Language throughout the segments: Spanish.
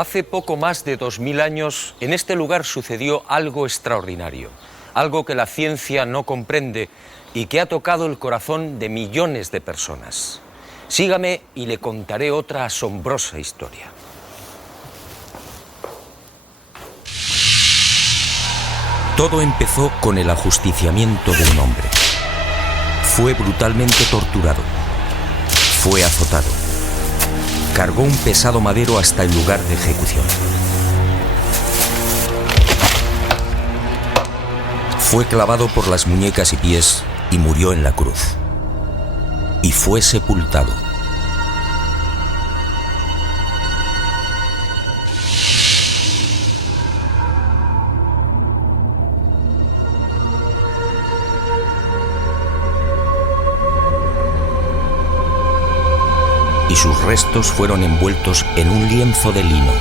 Hace poco más de 2000 años, en este lugar sucedió algo extraordinario, algo que la ciencia no comprende y que ha tocado el corazón de millones de personas. Sígame y le contaré otra asombrosa historia. Todo empezó con el ajusticiamiento de un hombre. Fue brutalmente torturado. Fue azotado. Cargó un pesado madero hasta el lugar de ejecución. Fue clavado por las muñecas y pies y murió en la cruz. Y fue sepultado. Y sus restos fueron envueltos en un lienzo de lino.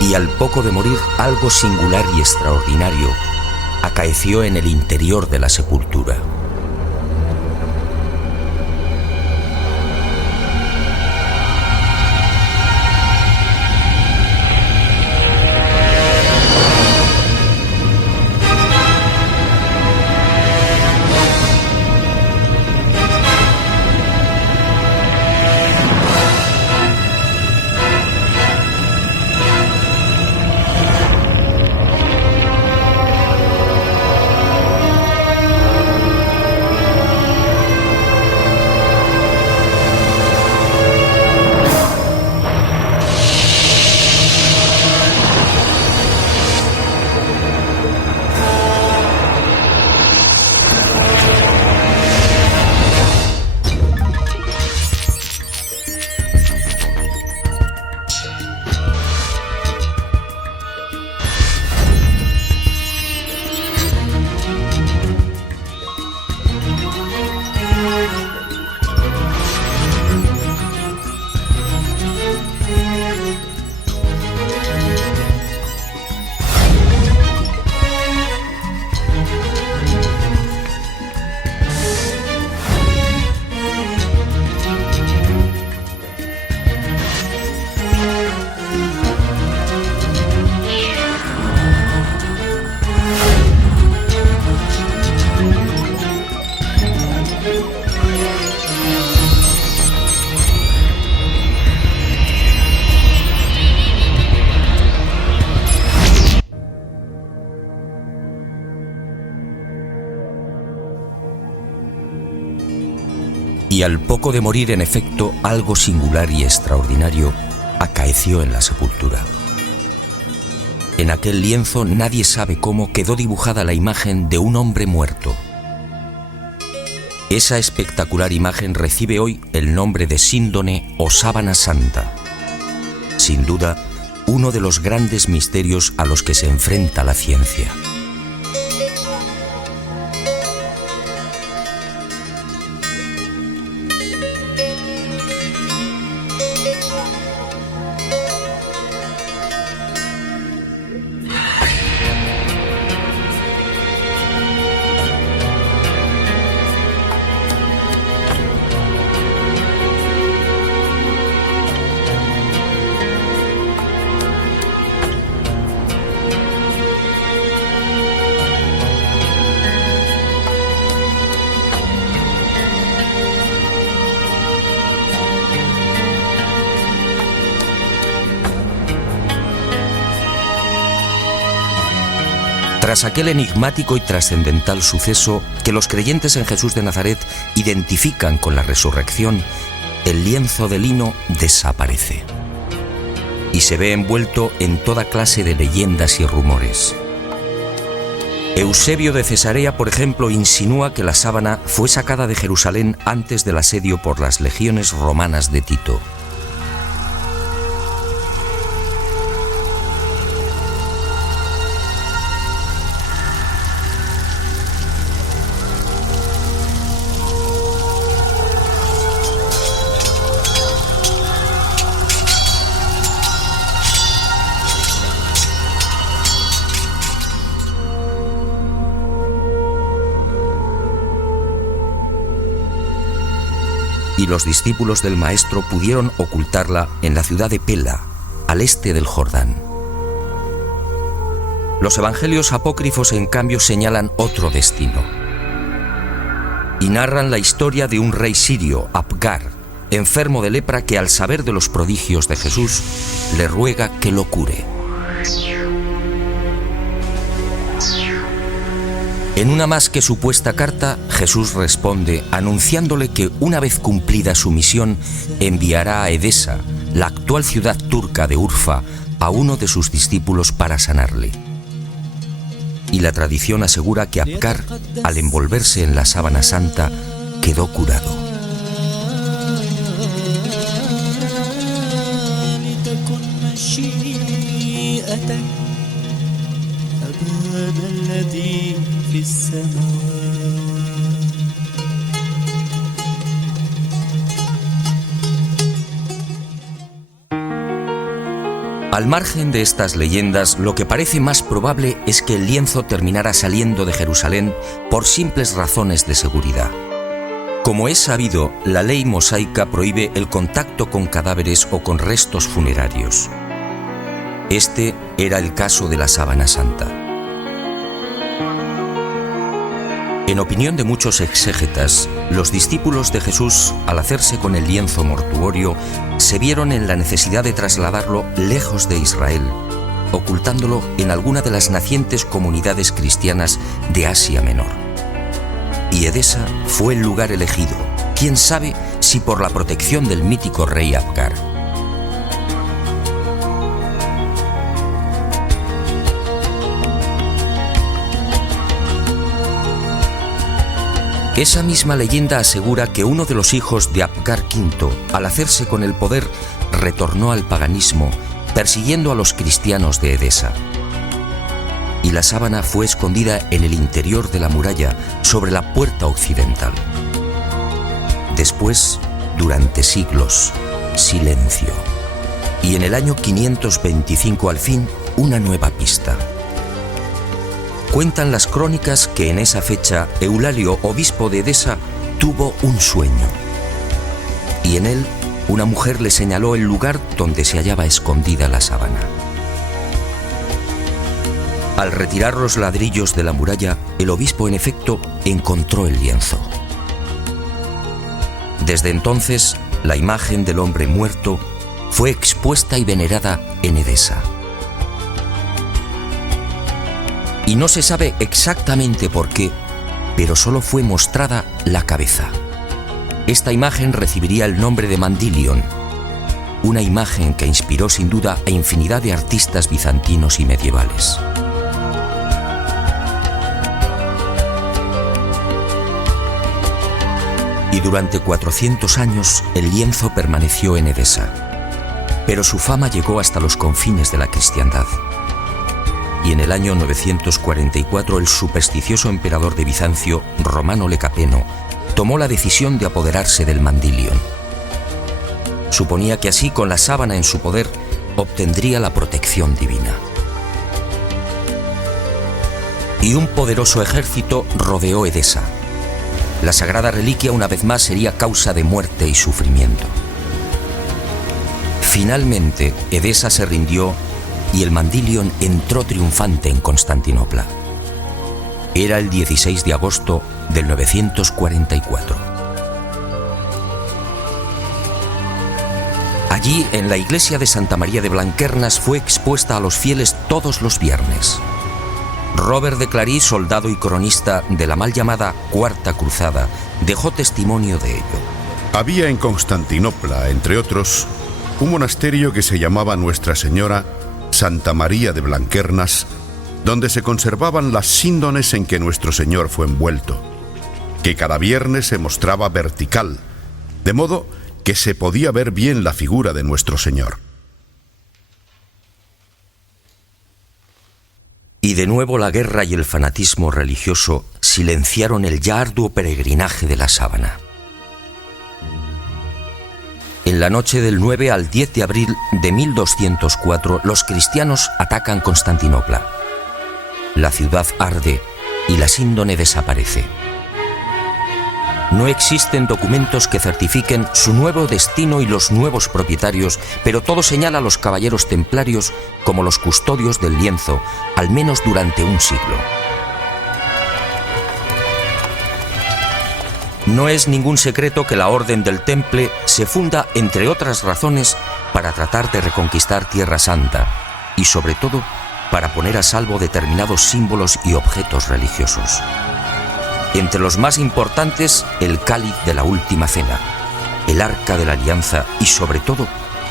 Y al poco de morir, algo singular y extraordinario acaeció en el interior de la sepultura. Y al poco de morir, en efecto, algo singular y extraordinario acaeció en la sepultura. En aquel lienzo, nadie sabe cómo, quedó dibujada la imagen de un hombre muerto. Esa espectacular imagen recibe hoy el nombre de síndone o sábana santa. Sin duda, uno de los grandes misterios a los que se enfrenta la ciencia. Tras aquel enigmático y trascendental suceso que los creyentes en Jesús de Nazaret identifican con la resurrección, el lienzo de lino desaparece y se ve envuelto en toda clase de leyendas y rumores. Eusebio de Cesarea, por ejemplo, insinúa que la sábana fue sacada de Jerusalén antes del asedio por las legiones romanas de Tito. y los discípulos del Maestro pudieron ocultarla en la ciudad de Pela, al este del Jordán. Los evangelios apócrifos, en cambio, señalan otro destino y narran la historia de un rey sirio, Apgar, enfermo de lepra, que al saber de los prodigios de Jesús le ruega que lo cure. En una más que supuesta carta, Jesús responde anunciándole que una vez cumplida su misión enviará a Edesa, la actual ciudad turca de Urfa, a uno de sus discípulos para sanarle. Y la tradición asegura que Apgar, al envolverse en la sábana santa, quedó curado. Al margen de estas leyendas, lo que parece más probable es que el lienzo terminara saliendo de Jerusalén por simples razones de seguridad. Como es sabido, la ley mosaica prohíbe el contacto con cadáveres o con restos funerarios. Este era el caso de la sábana santa. En opinión de muchos exégetas, los discípulos de Jesús, al hacerse con el lienzo mortuorio, se vieron en la necesidad de trasladarlo lejos de Israel, ocultándolo en alguna de las nacientes comunidades cristianas de Asia Menor. Y Edesa fue el lugar elegido, quién sabe si por la protección del mítico rey Apgar. Esa misma leyenda asegura que uno de los hijos de Apgar V, al hacerse con el poder, retornó al paganismo, persiguiendo a los cristianos de Edesa. Y la sábana fue escondida en el interior de la muralla, sobre la puerta occidental. Después, durante siglos, silencio. Y en el año 525, al fin, una nueva pista. Cuentan las crónicas que en esa fecha Eulalio, obispo de Edesa, tuvo un sueño. Y en él, una mujer le señaló el lugar donde se hallaba escondida la sábana. Al retirar los ladrillos de la muralla, el obispo en efecto encontró el lienzo. Desde entonces, la imagen del hombre muerto fue expuesta y venerada en Edesa. Y no se sabe exactamente por qué, pero solo fue mostrada la cabeza. Esta imagen recibiría el nombre de Mandilion, una imagen que inspiró sin duda a infinidad de artistas bizantinos y medievales. Y durante 400 años el lienzo permaneció en Edesa, pero su fama llegó hasta los confines de la cristiandad. Y en el año 944 el supersticioso emperador de Bizancio, Romano Lecapeno, tomó la decisión de apoderarse del Mandilion. Suponía que así, con la sábana en su poder, obtendría la protección divina. Y un poderoso ejército rodeó Edesa. La sagrada reliquia una vez más sería causa de muerte y sufrimiento. Finalmente, Edesa se rindió y el Mandilion entró triunfante en Constantinopla. Era el 16 de agosto del 944. Allí, en la iglesia de Santa María de Blanquernas, fue expuesta a los fieles todos los viernes. Robert de Clary, soldado y cronista de la mal llamada Cuarta Cruzada, dejó testimonio de ello. Había en Constantinopla, entre otros, un monasterio que se llamaba Nuestra Señora Santa María de Blanquernas, donde se conservaban las síndones en que nuestro Señor fue envuelto, que cada viernes se mostraba vertical, de modo que se podía ver bien la figura de nuestro Señor. Y de nuevo la guerra y el fanatismo religioso silenciaron el ya arduo peregrinaje de la sábana. En la noche del 9 al 10 de abril de 1204, los cristianos atacan Constantinopla. La ciudad arde y la síndone desaparece. No existen documentos que certifiquen su nuevo destino y los nuevos propietarios, pero todo señala a los caballeros templarios como los custodios del lienzo, al menos durante un siglo. No es ningún secreto que la Orden del Temple se funda, entre otras razones, para tratar de reconquistar Tierra Santa y, sobre todo, para poner a salvo determinados símbolos y objetos religiosos. Entre los más importantes, el cáliz de la Última Cena, el Arca de la Alianza y, sobre todo,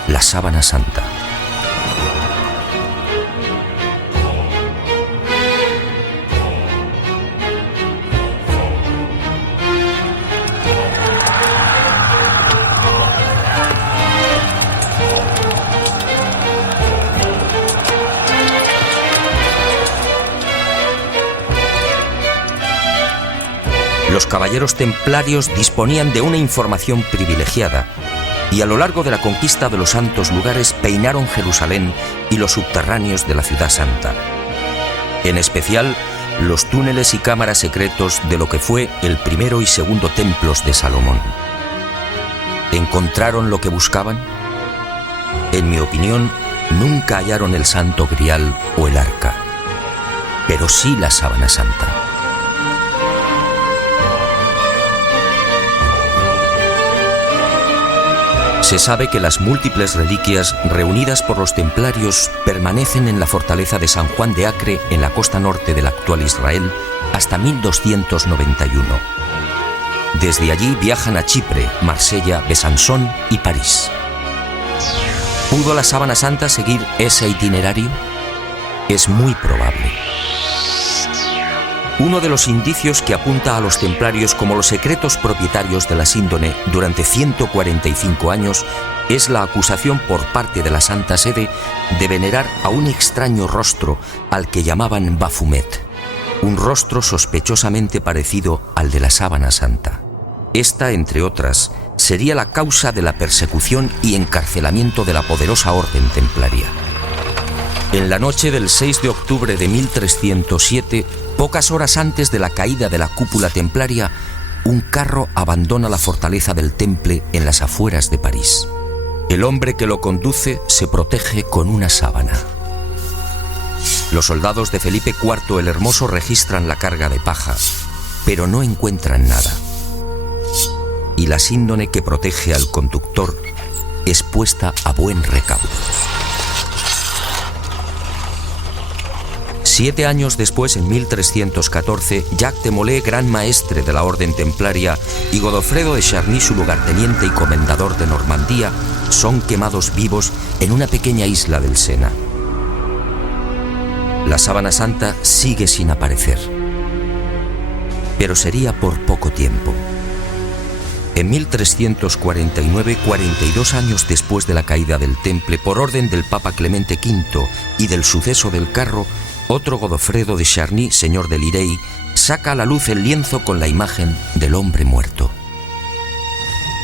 la Sábana Santa. Los caballeros templarios disponían de una información privilegiada y a lo largo de la conquista de los santos lugares peinaron Jerusalén y los subterráneos de la Ciudad Santa. En especial, los túneles y cámaras secretos de lo que fue el primero y segundo templos de Salomón. ¿Encontraron lo que buscaban? En mi opinión, nunca hallaron el Santo Grial o el Arca, pero sí la Sábana Santa. Se sabe que las múltiples reliquias reunidas por los templarios permanecen en la fortaleza de San Juan de Acre, en la costa norte del actual Israel, hasta 1291. Desde allí viajan a Chipre, Marsella, Besançon y París. ¿Pudo la Sábana Santa seguir ese itinerario? Es muy probable. Uno de los indicios que apunta a los templarios como los secretos propietarios de la síndone durante 145 años es la acusación por parte de la Santa Sede de venerar a un extraño rostro al que llamaban Baphomet, un rostro sospechosamente parecido al de la Sábana Santa. Esta, entre otras, sería la causa de la persecución y encarcelamiento de la poderosa orden templaria. En la noche del 6 de octubre de 1307, pocas horas antes de la caída de la cúpula templaria, un carro abandona la fortaleza del Temple en las afueras de París. El hombre que lo conduce se protege con una sábana. Los soldados de Felipe IV el Hermoso registran la carga de paja, pero no encuentran nada. Y la síndone que protege al conductor es puesta a buen recaudo. 7 años después, en 1314, Jacques de Molay, gran maestre de la orden templaria, y Godofredo de Charny, su lugarteniente y comendador de Normandía, son quemados vivos en una pequeña isla del Sena. La Sábana Santa sigue sin aparecer, pero sería por poco tiempo. En 1349, 42 años después de la caída del Temple, por orden del Papa Clemente V y del suceso del carro, otro Godofredo de Charny, señor de Lirey, saca a la luz el lienzo con la imagen del hombre muerto.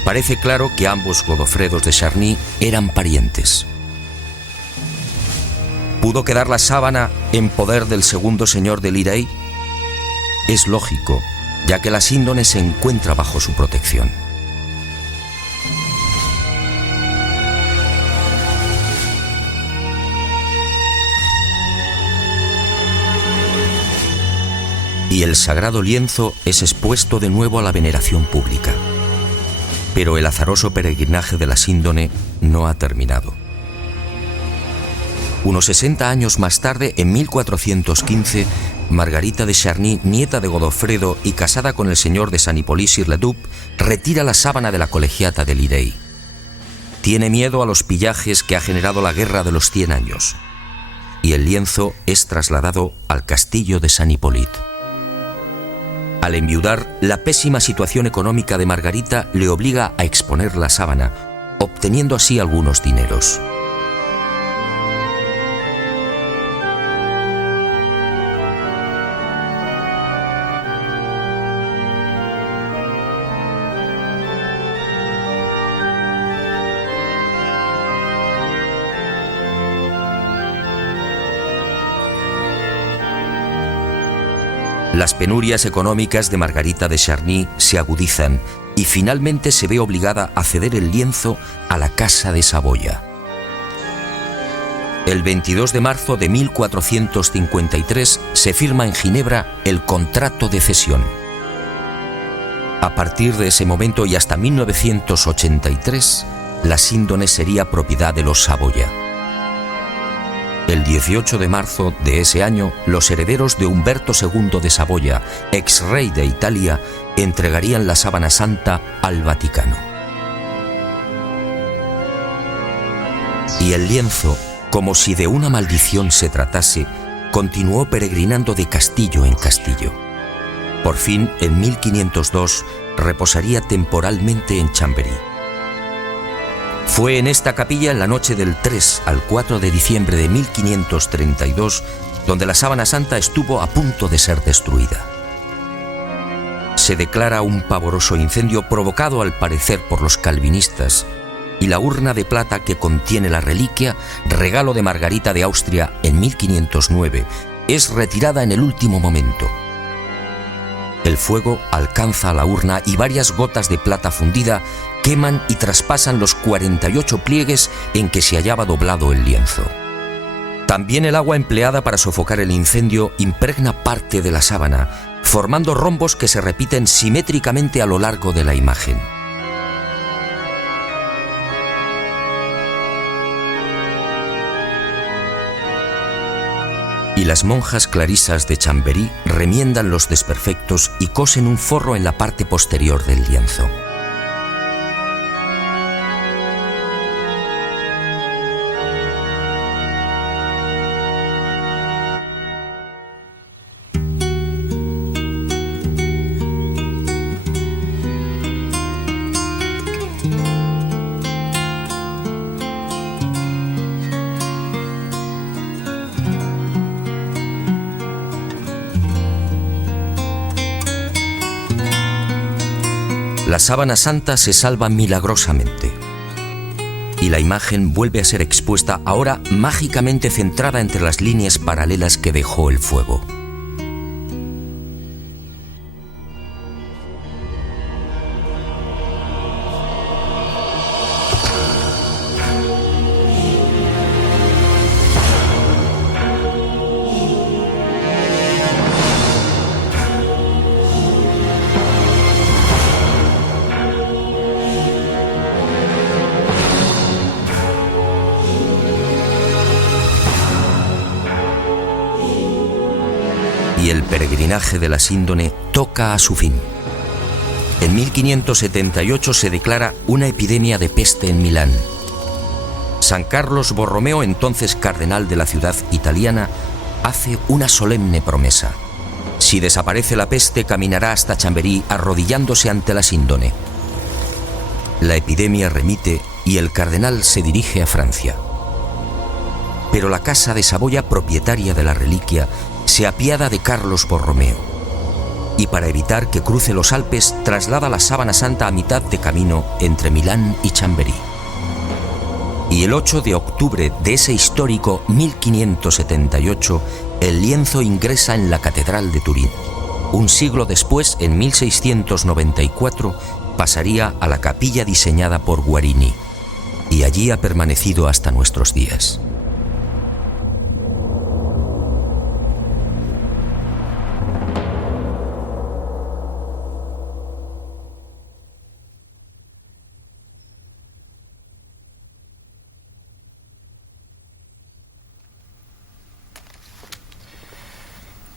Parece claro que ambos Godofredos de Charny eran parientes. ¿Pudo quedar la sábana en poder del segundo señor de Lirey? Es lógico, ya que la síndone se encuentra bajo su protección. Y el sagrado lienzo es expuesto de nuevo a la veneración pública. Pero el azaroso peregrinaje de la síndone no ha terminado. Unos 60 años más tarde, en 1415, Margarita de Charny, nieta de Godofredo y casada con el señor de San Hippolyte-sur-le-Duc, retira la sábana de la colegiata de Lirey. Tiene miedo a los pillajes que ha generado la Guerra de los 100 años. Y el lienzo es trasladado al castillo de San Hippolyte. Al enviudar, la pésima situación económica de Margarita le obliga a exponer la sábana, obteniendo así algunos dineros. Las penurias económicas de Margarita de Charny se agudizan y finalmente se ve obligada a ceder el lienzo a la Casa de Saboya. El 22 de marzo de 1453 se firma en Ginebra el contrato de cesión. A partir de ese momento y hasta 1983, la síndone sería propiedad de los Saboya. El 18 de marzo de ese año, los herederos de Humberto II de Saboya, ex rey de Italia, entregarían la sábana santa al Vaticano. Y el lienzo, como si de una maldición se tratase, continuó peregrinando de castillo en castillo. Por fin, en 1502, reposaría temporalmente en Chambéry. Fue en esta capilla en la noche del 3 al 4 de diciembre de 1532 donde la sábana santa estuvo a punto de ser destruida. Se declara un pavoroso incendio provocado al parecer por los calvinistas, y la urna de plata que contiene la reliquia, regalo de Margarita de Austria en 1509, es retirada en el último momento. El fuego alcanza a la urna y varias gotas de plata fundida queman y traspasan los 48 pliegues en que se hallaba doblado el lienzo. También el agua empleada para sofocar el incendio impregna parte de la sábana, formando rombos que se repiten simétricamente a lo largo de la imagen. Y las monjas clarisas de Chambéry remiendan los desperfectos y cosen un forro en la parte posterior del lienzo. La sábana santa se salva milagrosamente y la imagen vuelve a ser expuesta, ahora mágicamente centrada entre las líneas paralelas que dejó el fuego. Y el peregrinaje de la síndone toca a su fin. En 1578 se declara una epidemia de peste en Milán. San Carlos Borromeo, entonces cardenal de la ciudad italiana, hace una solemne promesa. Si desaparece la peste, caminará hasta Chambéry arrodillándose ante la síndone. La epidemia remite y el cardenal se dirige a Francia. Pero la Casa de Saboya, propietaria de la reliquia, se apiada de Carlos Borromeo y, para evitar que cruce los Alpes, traslada la sábana santa a mitad de camino entre Milán y Chambéry. Y el 8 de octubre de ese histórico 1578, el lienzo ingresa en la Catedral de Turín. Un siglo después, en 1694, pasaría a la capilla diseñada por Guarini y allí ha permanecido hasta nuestros días.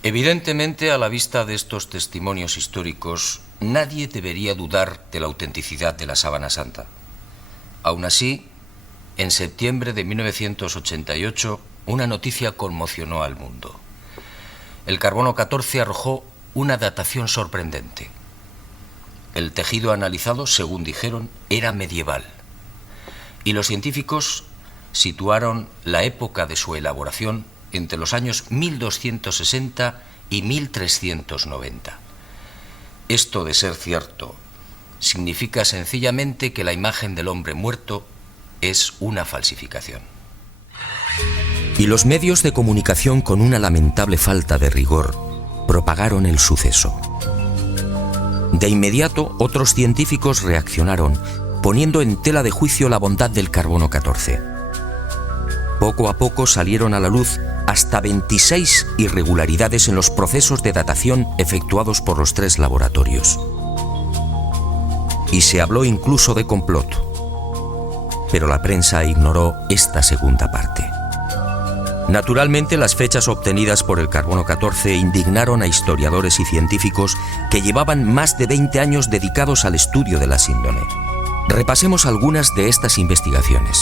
Evidentemente, a la vista de estos testimonios históricos, nadie debería dudar de la autenticidad de la sábana santa. Aún así, en septiembre de 1988, una noticia conmocionó al mundo. El carbono 14 arrojó una datación sorprendente. El tejido analizado, según dijeron, era medieval. Y los científicos situaron la época de su elaboración entre los años 1260 y 1390. Esto, de ser cierto, significa sencillamente que la imagen del hombre muerto es una falsificación. Y los medios de comunicación, con una lamentable falta de rigor, propagaron el suceso. De inmediato, otros científicos reaccionaron, poniendo en tela de juicio la bondad del carbono 14. Poco a poco salieron a la luz hasta 26 irregularidades en los procesos de datación efectuados por los 3 laboratorios. Y se habló incluso de complot. Pero la prensa ignoró esta segunda parte. Naturalmente, las fechas obtenidas por el carbono 14 indignaron a historiadores y científicos que llevaban más de 20 años dedicados al estudio de la síndone. Repasemos algunas de estas investigaciones.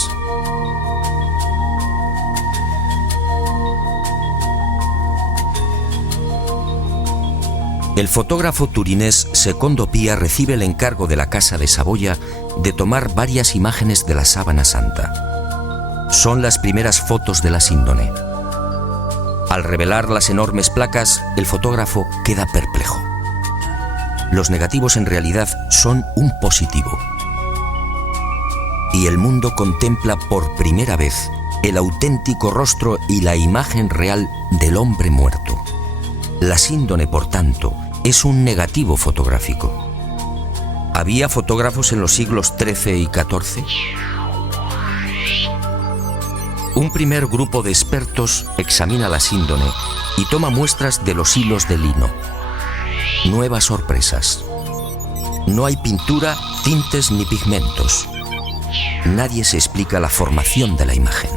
El fotógrafo turinés Secondo Pia recibe el encargo de la Casa de Saboya de tomar varias imágenes de la Sábana Santa. Son las primeras fotos de la síndone. Al revelar las enormes placas, el fotógrafo queda perplejo. Los negativos en realidad son un positivo. Y el mundo contempla por primera vez el auténtico rostro y la imagen real del hombre muerto. La síndone, por tanto, es un negativo fotográfico. ¿Había fotógrafos en los siglos XIII y XIV? Un primer grupo de expertos examina la síndone y toma muestras de los hilos de lino. Nuevas sorpresas. No hay pintura, tintes ni pigmentos. Nadie se explica la formación de la imagen.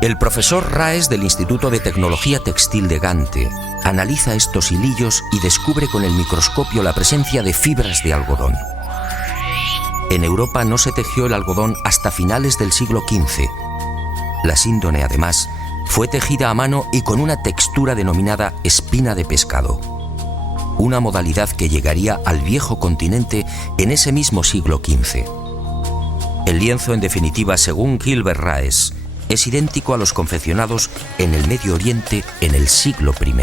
El profesor Raes del Instituto de Tecnología Textil de Gante analiza estos hilillos y descubre con el microscopio la presencia de fibras de algodón. En Europa no se tejió el algodón hasta finales del siglo XV. La síndone, además, fue tejida a mano y con una textura denominada espina de pescado, una modalidad que llegaría al viejo continente en ese mismo siglo XV. El lienzo, en definitiva, según Gilbert Raes, es idéntico a los confeccionados en el Medio Oriente en el siglo I.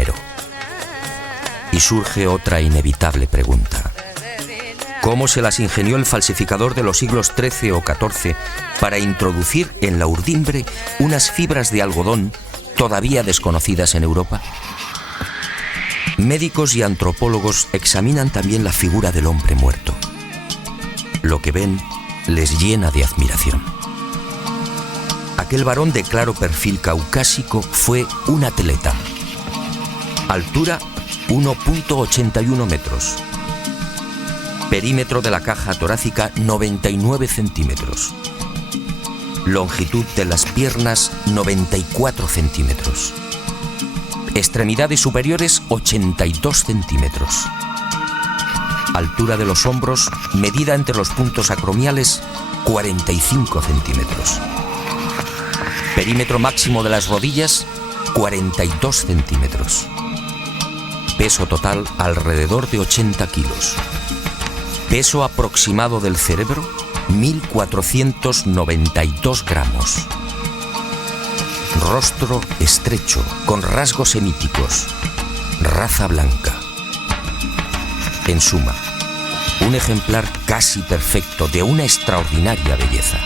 Y surge otra inevitable pregunta. ¿Cómo se las ingenió el falsificador de los siglos XIII o XIV para introducir en la urdimbre unas fibras de algodón todavía desconocidas en Europa? Médicos y antropólogos examinan también la figura del hombre muerto. Lo que ven les llena de admiración. Aquel varón de claro perfil caucásico fue un atleta. Altura 1,81 metros. Perímetro de la caja torácica 99 centímetros. Longitud de las piernas 94 centímetros. Extremidades superiores 82 centímetros. Altura de los hombros, medida entre los puntos acromiales, 45 centímetros. Perímetro máximo de las rodillas, 42 centímetros. Peso total alrededor de 80 kilos. Peso aproximado del cerebro, 1.492 gramos. Rostro estrecho, con rasgos semíticos. Raza blanca. En suma, un ejemplar casi perfecto de una extraordinaria belleza.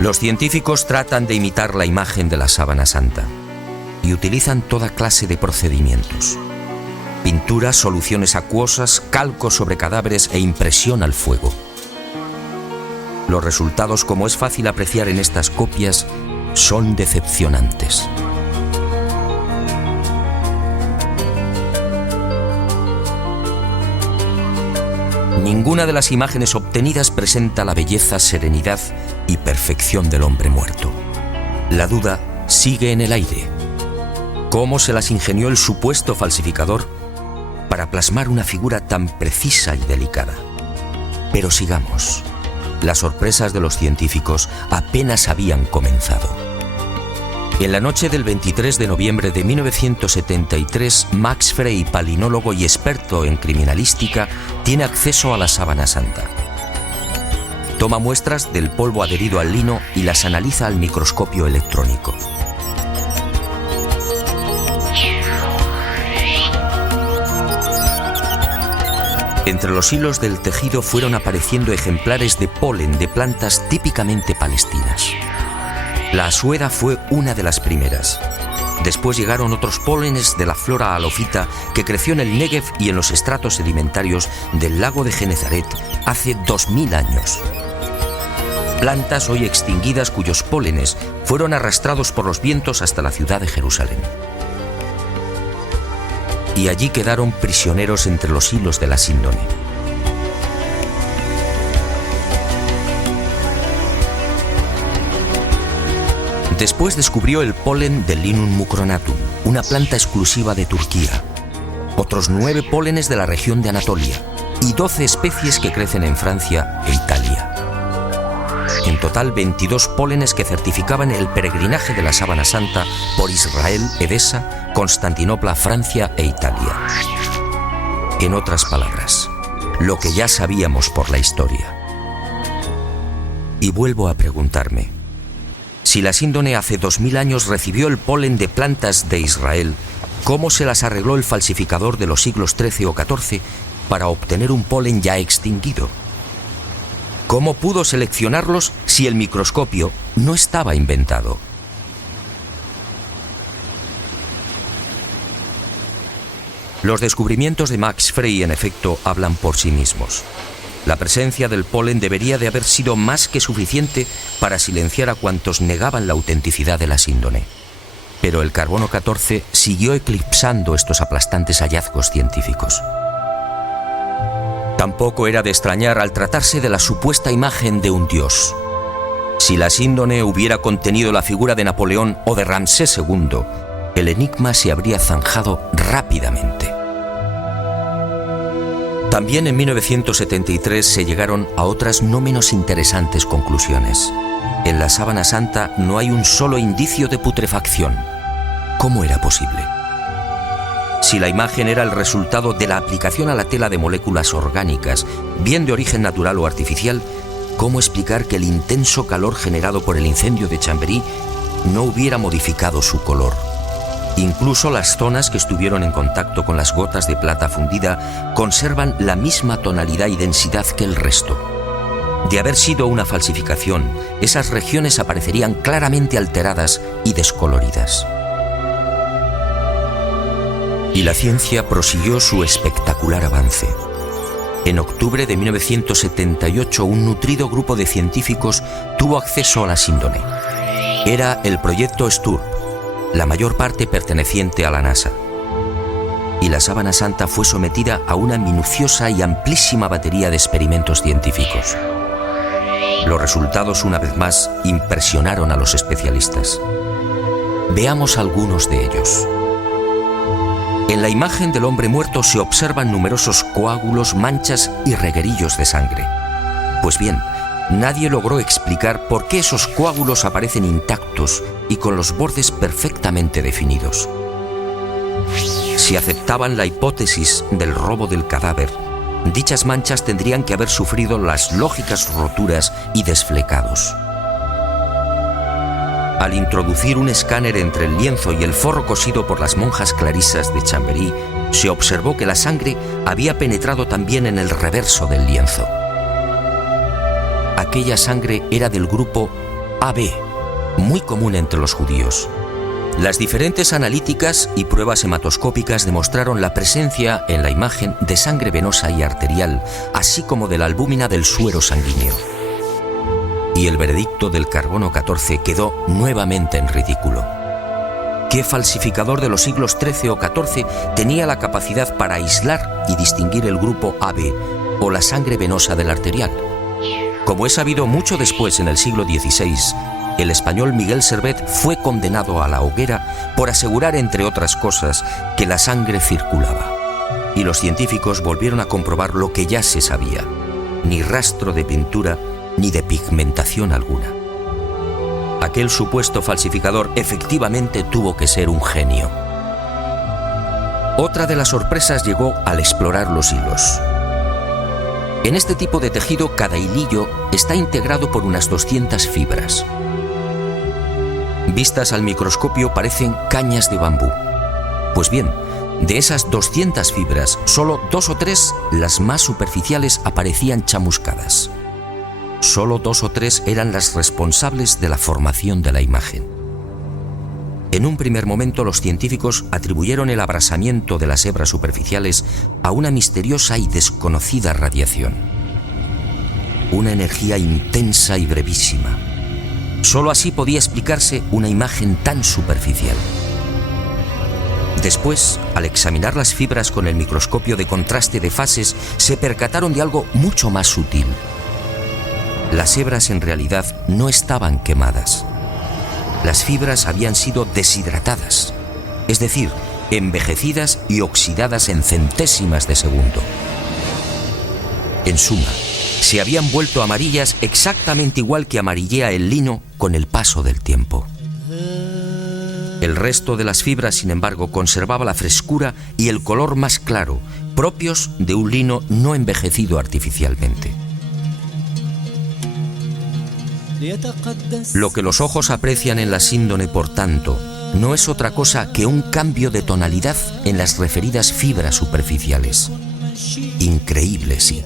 Los científicos tratan de imitar la imagen de la Sábana Santa y utilizan toda clase de procedimientos: pinturas, soluciones acuosas, calco sobre cadáveres e impresión al fuego. Los resultados, como es fácil apreciar en estas copias, son decepcionantes. Ninguna de las imágenes obtenidas presenta la belleza, serenidad y perfección del hombre muerto. La duda sigue en el aire. ¿Cómo se las ingenió el supuesto falsificador para plasmar una figura tan precisa y delicada? Pero sigamos. Las sorpresas de los científicos apenas habían comenzado. En la noche del 23 de noviembre de 1973, Max Frey, palinólogo y experto en criminalística, tiene acceso a la Sábana Santa. Toma muestras del polvo adherido al lino y las analiza al microscopio electrónico. Entre los hilos del tejido fueron apareciendo ejemplares de polen de plantas típicamente palestinas. La asuera fue una de las primeras. Después llegaron otros pólenes de la flora halofita que creció en el Negev y en los estratos sedimentarios del lago de Genezaret hace 2000 años. Plantas hoy extinguidas cuyos pólenes fueron arrastrados por los vientos hasta la ciudad de Jerusalén. Y allí quedaron prisioneros entre los hilos de la síndone. Después descubrió el polen del Linum mucronatum, una planta exclusiva de Turquía, otros 9 pólenes de la región de Anatolia y 12 especies que crecen en Francia e Italia. En total 22 pólenes que certificaban el peregrinaje de la Sábana Santa por Israel, Edesa, Constantinopla, Francia e Italia. En otras palabras, lo que ya sabíamos por la historia. Y vuelvo a preguntarme, si la síndone hace 2000 años recibió el polen de plantas de Israel, ¿cómo se las arregló el falsificador de los siglos XIII o XIV para obtener un polen ya extinguido? ¿Cómo pudo seleccionarlos si el microscopio no estaba inventado? Los descubrimientos de Max Frey, en efecto, hablan por sí mismos. La presencia del polen debería de haber sido más que suficiente para silenciar a cuantos negaban la autenticidad de la síndone. Pero el carbono 14 siguió eclipsando estos aplastantes hallazgos científicos. Tampoco era de extrañar al tratarse de la supuesta imagen de un dios. Si la síndone hubiera contenido la figura de Napoleón o de Ramsés II, el enigma se habría zanjado rápidamente. También en 1973 se llegaron a otras no menos interesantes conclusiones. En la Sábana Santa no hay un solo indicio de putrefacción. ¿Cómo era posible? Si la imagen era el resultado de la aplicación a la tela de moléculas orgánicas, bien de origen natural o artificial, ¿cómo explicar que el intenso calor generado por el incendio de Chambéry no hubiera modificado su color? Incluso las zonas que estuvieron en contacto con las gotas de plata fundida conservan la misma tonalidad y densidad que el resto. De haber sido una falsificación, esas regiones aparecerían claramente alteradas y descoloridas. Y la ciencia prosiguió su espectacular avance. En octubre de 1978, un nutrido grupo de científicos tuvo acceso a la síndone. Era el proyecto STURP, la mayor parte perteneciente a la NASA. Y la Sábana Santa fue sometida a una minuciosa y amplísima batería de experimentos científicos. Los resultados, una vez más, impresionaron a los especialistas. Veamos algunos de ellos. En la imagen del hombre muerto se observan numerosos coágulos, manchas y reguerillos de sangre. Pues bien, nadie logró explicar por qué esos coágulos aparecen intactos y con los bordes perfectamente definidos. Si aceptaban la hipótesis del robo del cadáver, dichas manchas tendrían que haber sufrido las lógicas roturas y desflecados. Al introducir un escáner entre el lienzo y el forro cosido por las monjas clarisas de Chambéry, se observó que la sangre había penetrado también en el reverso del lienzo. Aquella sangre era del grupo AB, muy común entre los judíos. Las diferentes analíticas y pruebas hematoscópicas demostraron la presencia en la imagen de sangre venosa y arterial, así como de la albúmina del suero sanguíneo. Y el veredicto del carbono 14 quedó nuevamente en ridículo. ¿Qué falsificador de los siglos XIII o XIV tenía la capacidad para aislar y distinguir el grupo AB o la sangre venosa del arterial? Como es sabido, mucho después, en el siglo XVI, el español Miguel Servet fue condenado a la hoguera por asegurar, entre otras cosas, que la sangre circulaba. Y los científicos volvieron a comprobar lo que ya se sabía: ni rastro de pintura ni de pigmentación alguna. Aquel supuesto falsificador efectivamente tuvo que ser un genio. Otra de las sorpresas llegó al explorar los hilos. En este tipo de tejido, cada hilillo está integrado por unas 200 fibras. Vistas al microscopio parecen cañas de bambú. Pues bien, De esas 200 fibras, solo 2 o 3, las más superficiales, aparecían chamuscadas. Solo 2 o 3 eran las responsables de la formación de la imagen. En un primer momento, los científicos atribuyeron el abrasamiento de las hebras superficiales a una misteriosa y desconocida radiación. Una energía intensa y brevísima. Solo así podía explicarse una imagen tan superficial. Después, al examinar las fibras con el microscopio de contraste de fases, se percataron de algo mucho más sutil. Las hebras en realidad no estaban quemadas. Las fibras habían sido deshidratadas, es decir, envejecidas y oxidadas en centésimas de segundo. En suma, se habían vuelto amarillas exactamente igual que amarillea el lino con el paso del tiempo. El resto de las fibras, sin embargo, conservaba la frescura y el color más claro, propios de un lino no envejecido artificialmente. Lo que los ojos aprecian en la síndone, por tanto, no es otra cosa que un cambio de tonalidad en las referidas fibras superficiales. Increíble, sí.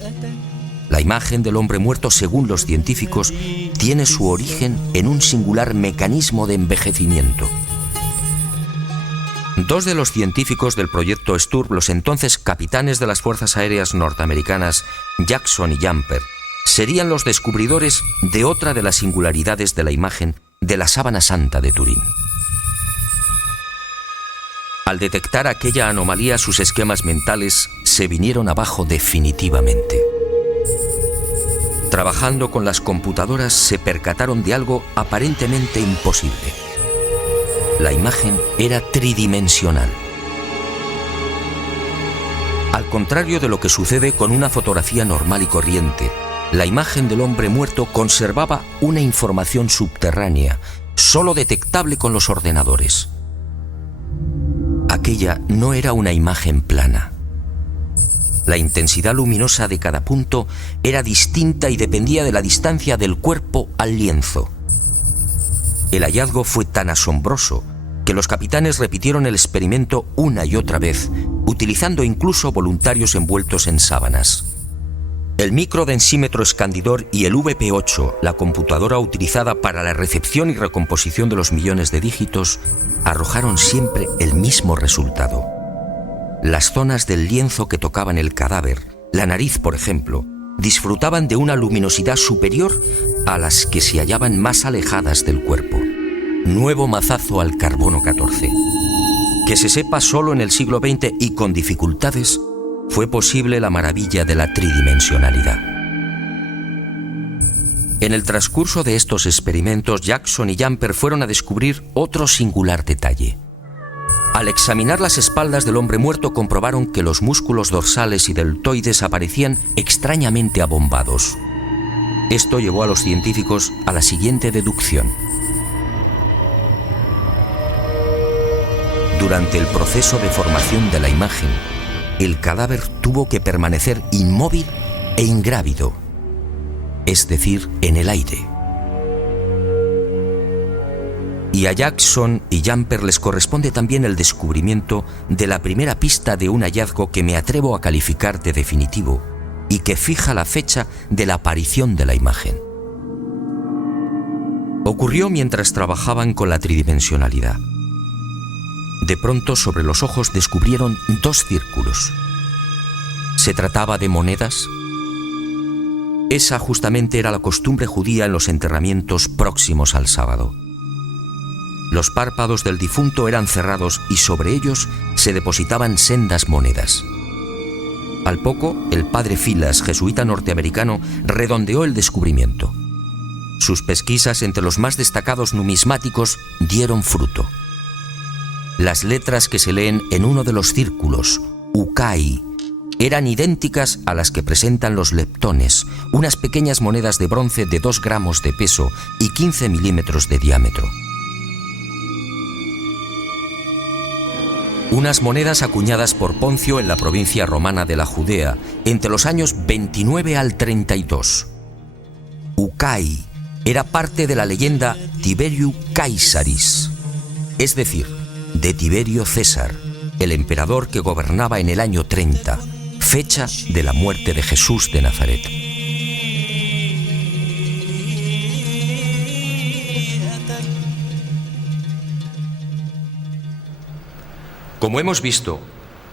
La imagen del hombre muerto, según los científicos, tiene su origen en un singular mecanismo de envejecimiento. Dos de los científicos del proyecto STURP, los entonces capitanes de las Fuerzas Aéreas norteamericanas, Jackson y Jumper, serían los descubridores de otra de las singularidades de la imagen de la Sábana Santa de Turín. Al detectar aquella anomalía, sus esquemas mentales se vinieron abajo definitivamente. Trabajando con las computadoras, se percataron de algo aparentemente imposible. La imagen era tridimensional. Al contrario de lo que sucede con una fotografía normal y corriente, la imagen del hombre muerto conservaba una información subterránea, solo detectable con los ordenadores. Aquella no era una imagen plana. La intensidad luminosa de cada punto era distinta y dependía de la distancia del cuerpo al lienzo. El hallazgo fue tan asombroso que los capitanes repitieron el experimento una y otra vez, utilizando incluso voluntarios envueltos en sábanas. El microdensímetro escandidor y el VP8, la computadora utilizada para la recepción y recomposición de los millones de dígitos, arrojaron siempre el mismo resultado. Las zonas del lienzo que tocaban el cadáver, la nariz por ejemplo, disfrutaban de una luminosidad superior a las que se hallaban más alejadas del cuerpo. Nuevo mazazo al carbono 14. Que se sepa, solo en el siglo XX y con dificultades, fue posible la maravilla de la tridimensionalidad. En el transcurso de estos experimentos, Jackson y Jumper fueron a descubrir otro singular detalle. Al examinar las espaldas del hombre muerto, comprobaron que los músculos dorsales y deltoides aparecían extrañamente abombados. Esto llevó a los científicos a la siguiente deducción. Durante el proceso de formación de la imagen, el cadáver tuvo que permanecer inmóvil e ingrávido, es decir, en el aire. Y a Jackson y Jumper les corresponde también el descubrimiento de la primera pista de un hallazgo que me atrevo a calificar de definitivo y que fija la fecha de la aparición de la imagen. Ocurrió mientras trabajaban con la tridimensionalidad. De pronto, sobre los ojos descubrieron dos círculos. ¿Se trataba de monedas? Esa justamente era la costumbre judía en los enterramientos próximos al sábado. Los párpados del difunto eran cerrados y sobre ellos se depositaban sendas monedas. Al poco, el padre Filas, jesuita norteamericano, redondeó el descubrimiento. Sus pesquisas entre los más destacados numismáticos dieron fruto. Las letras que se leen en uno de los círculos, Ukai, eran idénticas a las que presentan los leptones, unas pequeñas monedas de bronce de 2 gramos de peso y 15 milímetros de diámetro. Unas monedas acuñadas por Poncio en la provincia romana de la Judea entre los años 29 al 32. Ukai era parte de la leyenda Tiberiu Caesaris, es decir, de Tiberio César, el emperador que gobernaba en el año 30, fecha de la muerte de Jesús de Nazaret. Como hemos visto,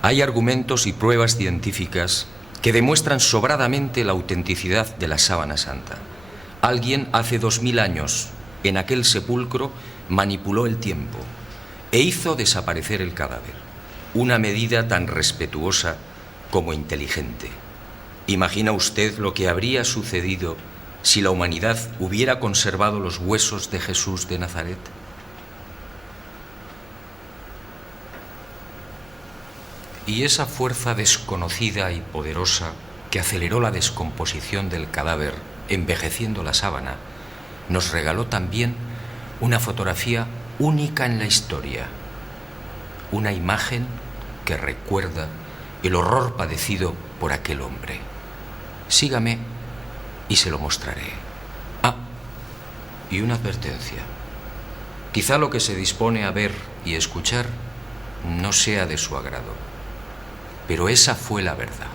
hay argumentos y pruebas científicas que demuestran sobradamente la autenticidad de la sábana santa. Alguien hace 2000 años, en aquel sepulcro, manipuló el tiempo e hizo desaparecer el cadáver. Una medida tan respetuosa como inteligente. ¿Imagina usted lo que habría sucedido si la humanidad hubiera conservado los huesos de Jesús de Nazaret? Y esa fuerza desconocida y poderosa que aceleró la descomposición del cadáver, envejeciendo la sábana, nos regaló también una fotografía única en la historia, una imagen que recuerda el horror padecido por aquel hombre. Sígame y se lo mostraré. Ah, y una advertencia. Quizá lo que se dispone a ver y escuchar no sea de su agrado, pero esa fue la verdad.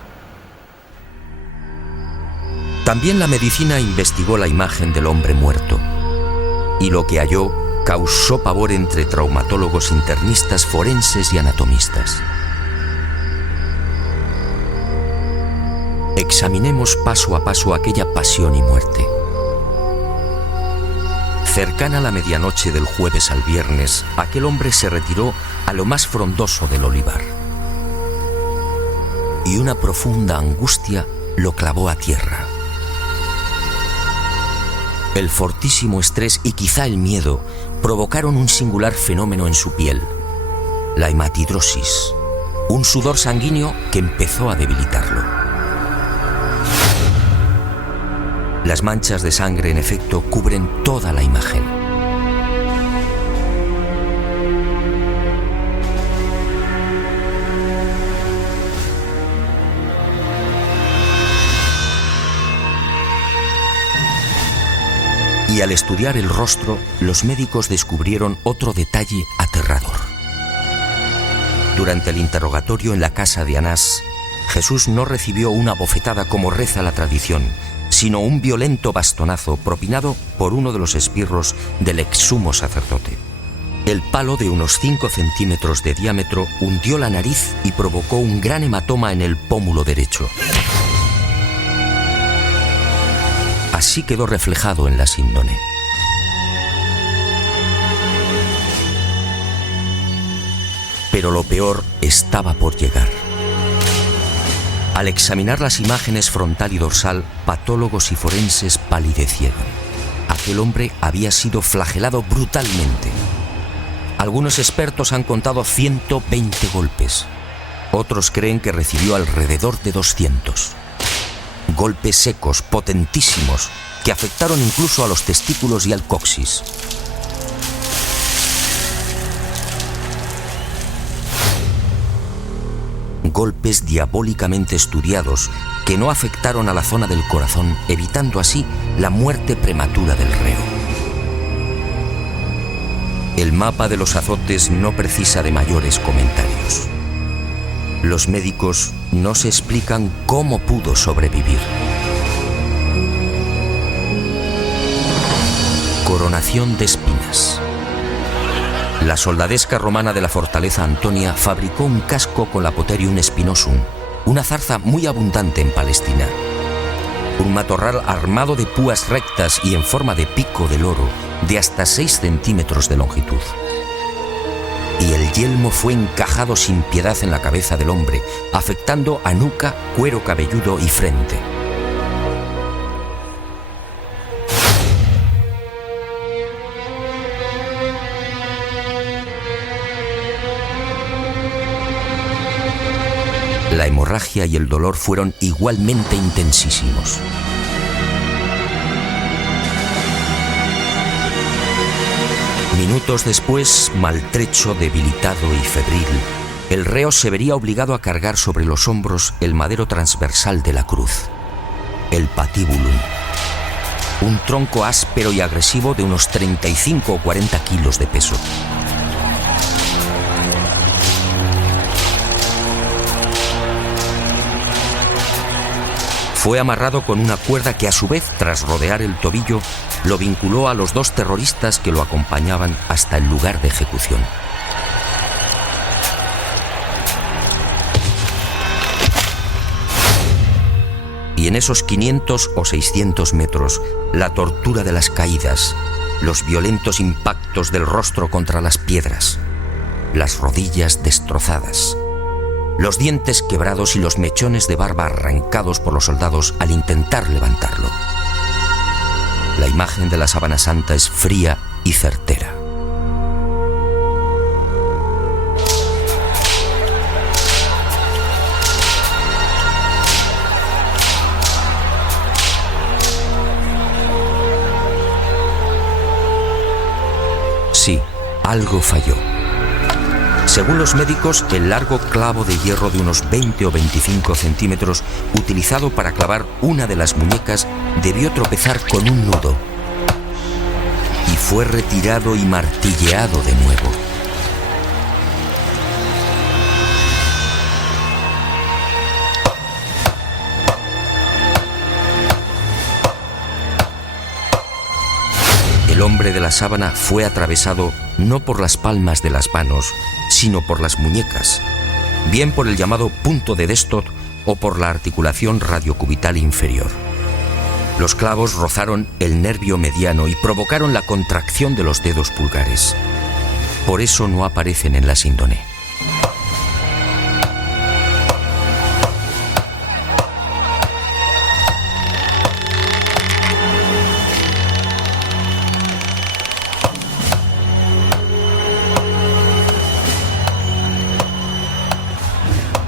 También la medicina investigó la imagen del hombre muerto, y lo que halló causó pavor entre traumatólogos, internistas, forenses y anatomistas. Examinemos paso a paso aquella pasión y muerte. Cercana a la medianoche del jueves al viernes, aquel hombre se retiró a lo más frondoso del olivar. Y una profunda angustia lo clavó a tierra. El fortísimo estrés y quizá el miedo provocaron un singular fenómeno en su piel, la hematidrosis, un sudor sanguíneo que empezó a debilitarlo. Las manchas de sangre, en efecto, cubren toda la imagen. Y al estudiar el rostro, los médicos descubrieron otro detalle aterrador. Durante el interrogatorio en la casa de Anás, Jesús no recibió una bofetada como reza la tradición, sino un violento bastonazo propinado por uno de los esbirros del ex sumo sacerdote. El palo, de unos 5 centímetros de diámetro, hundió la nariz y provocó un gran hematoma en el pómulo derecho. Así quedó reflejado en la síndone. Pero lo peor estaba por llegar. Al examinar las imágenes frontal y dorsal, patólogos y forenses palidecieron. Aquel hombre había sido flagelado brutalmente. Algunos expertos han contado 120 golpes. Otros creen que recibió alrededor de 200. Golpes secos, potentísimos, que afectaron incluso a los testículos y al coxis. Golpes diabólicamente estudiados que no afectaron a la zona del corazón, evitando así la muerte prematura del reo. El mapa de los azotes no precisa de mayores comentarios. Los médicos no se explican cómo pudo sobrevivir. Coronación de espinas. La soldadesca romana de la fortaleza Antonia fabricó un casco con la Potherium spinosum, una zarza muy abundante en Palestina. Un matorral armado de púas rectas y en forma de pico del oro, de hasta 6 centímetros de longitud. Y el yelmo fue encajado sin piedad en la cabeza del hombre, afectando a nuca, cuero cabelludo y frente. La hemorragia y el dolor fueron igualmente intensísimos. Minutos después, maltrecho, debilitado y febril, el reo se vería obligado a cargar sobre los hombros el madero transversal de la cruz, el patibulum, un tronco áspero y agresivo de unos 35 o 40 kilos de peso. Fue amarrado con una cuerda que, a su vez, tras rodear el tobillo, lo vinculó a los 2 terroristas que lo acompañaban hasta el lugar de ejecución. Y en esos 500 o 600 metros, la tortura de las caídas, los violentos impactos del rostro contra las piedras, las rodillas destrozadas, los dientes quebrados y los mechones de barba arrancados por los soldados al intentar levantarlo. La imagen de la Sábana Santa es fría y certera. Sí, algo falló. Según los médicos, el largo clavo de hierro de unos 20 o 25 centímetros utilizado para clavar una de las muñecas debió tropezar con un nudo y fue retirado y martilleado de nuevo. El hombre de la sábana fue atravesado no por las palmas de las manos, sino por las muñecas, bien por el llamado punto de Destot o por la articulación radiocubital inferior. Los clavos rozaron el nervio mediano y provocaron la contracción de los dedos pulgares. Por eso no aparecen en la síndone.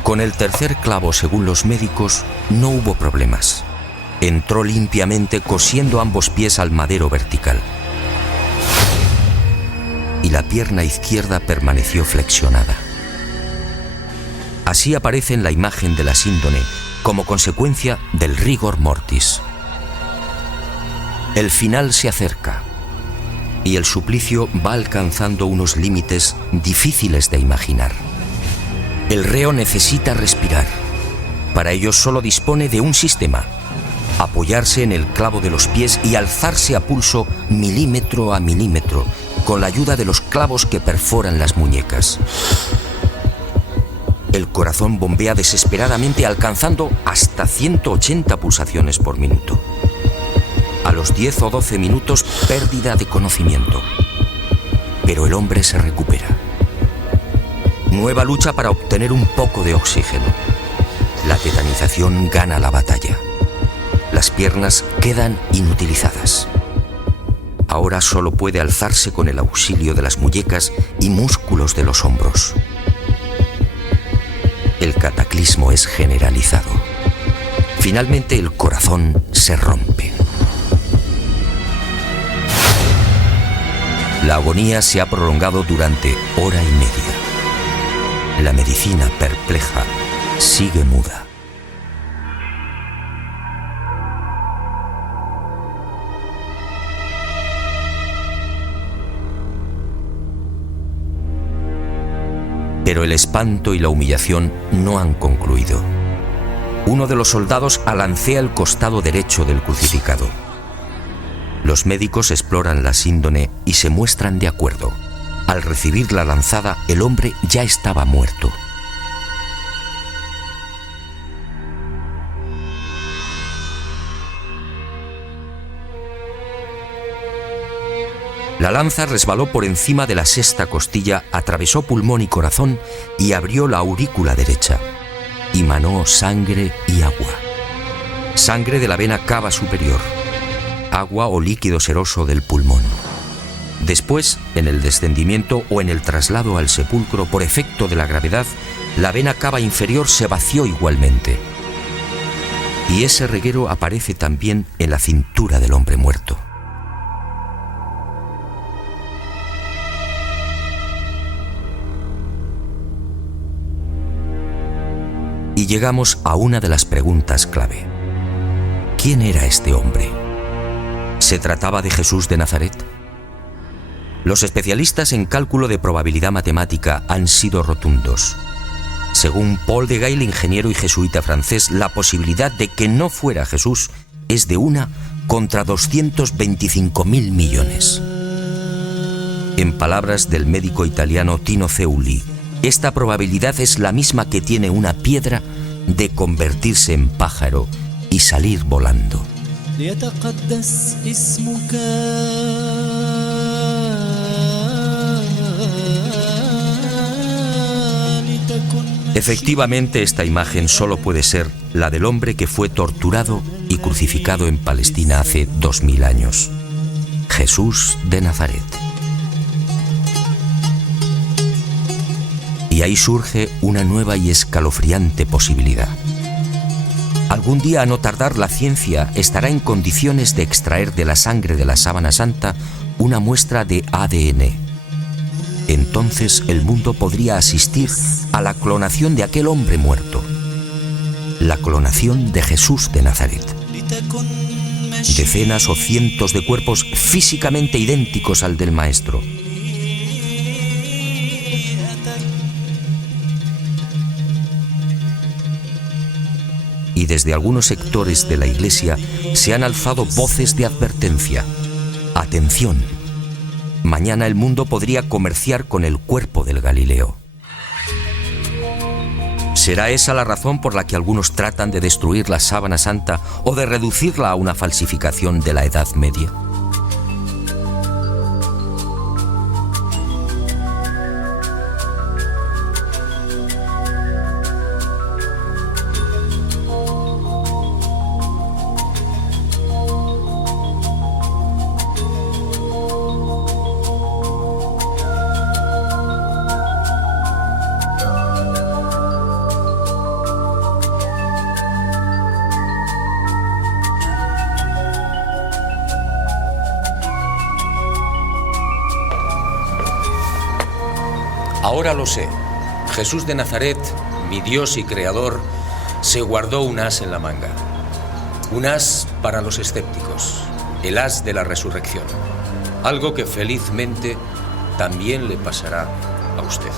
Con el tercer clavo, según los médicos, no hubo problemas. Entró limpiamente cosiendo ambos pies al madero vertical. Y la pierna izquierda permaneció flexionada. Así aparece en la imagen de la síndone como consecuencia del rigor mortis. El final se acerca y el suplicio va alcanzando unos límites difíciles de imaginar. El reo necesita respirar. Para ello solo dispone de un sistema: apoyarse en el clavo de los pies y alzarse a pulso milímetro a milímetro, con la ayuda de los clavos que perforan las muñecas. El corazón bombea desesperadamente, alcanzando hasta 180 pulsaciones por minuto. A los 10 o 12 minutos, pérdida de conocimiento. Pero el hombre se recupera. Nueva lucha para obtener un poco de oxígeno. La tetanización gana la batalla. Las piernas quedan inutilizadas. Ahora solo puede alzarse con el auxilio de las muñecas y músculos de los hombros. El cataclismo es generalizado. Finalmente el corazón se rompe. La agonía se ha prolongado durante hora y media. La medicina, perpleja, sigue muda. Pero el espanto y la humillación no han concluido. Uno de los soldados alancea el costado derecho del crucificado. Los médicos exploran la síndone y se muestran de acuerdo. Al recibir la lanzada, el hombre ya estaba muerto. La lanza resbaló por encima de la sexta costilla, atravesó pulmón y corazón y abrió la aurícula derecha. Y manó sangre y agua. Sangre de la vena cava superior. Agua o líquido seroso del pulmón. Después, en el descendimiento o en el traslado al sepulcro por efecto de la gravedad, la vena cava inferior se vació igualmente. Y ese reguero aparece también en la cintura del hombre muerto. Y llegamos a una de las preguntas clave. ¿Quién era este hombre? ¿Se trataba de Jesús de Nazaret? Los especialistas en cálculo de probabilidad matemática han sido rotundos. Según Paul de Gail, ingeniero y jesuita francés, la posibilidad de que no fuera Jesús es de 1 contra 225.000 millones. En palabras del médico italiano Tino Zeuli, esta probabilidad es la misma que tiene una piedra de convertirse en pájaro y salir volando. Efectivamente, esta imagen solo puede ser la del hombre que fue torturado y crucificado en Palestina hace 2000 años. Jesús de Nazaret. Y ahí surge una nueva y escalofriante posibilidad. Algún día, a no tardar, la ciencia estará en condiciones de extraer de la sangre de la sábana santa una muestra de ADN. Entonces el mundo podría asistir a la clonación de aquel hombre muerto. La clonación de Jesús de Nazaret. Decenas o cientos de cuerpos físicamente idénticos al del Maestro. Y desde algunos sectores de la Iglesia se han alzado voces de advertencia. Atención, mañana el mundo podría comerciar con el cuerpo del Galileo. ¿Será esa la razón por la que algunos tratan de destruir la sábana santa o de reducirla a una falsificación de la Edad Media? Ahora lo sé. Jesús de Nazaret, mi Dios y Creador, se guardó un as en la manga. Un as para los escépticos, el as de la resurrección. Algo que felizmente también le pasará a usted.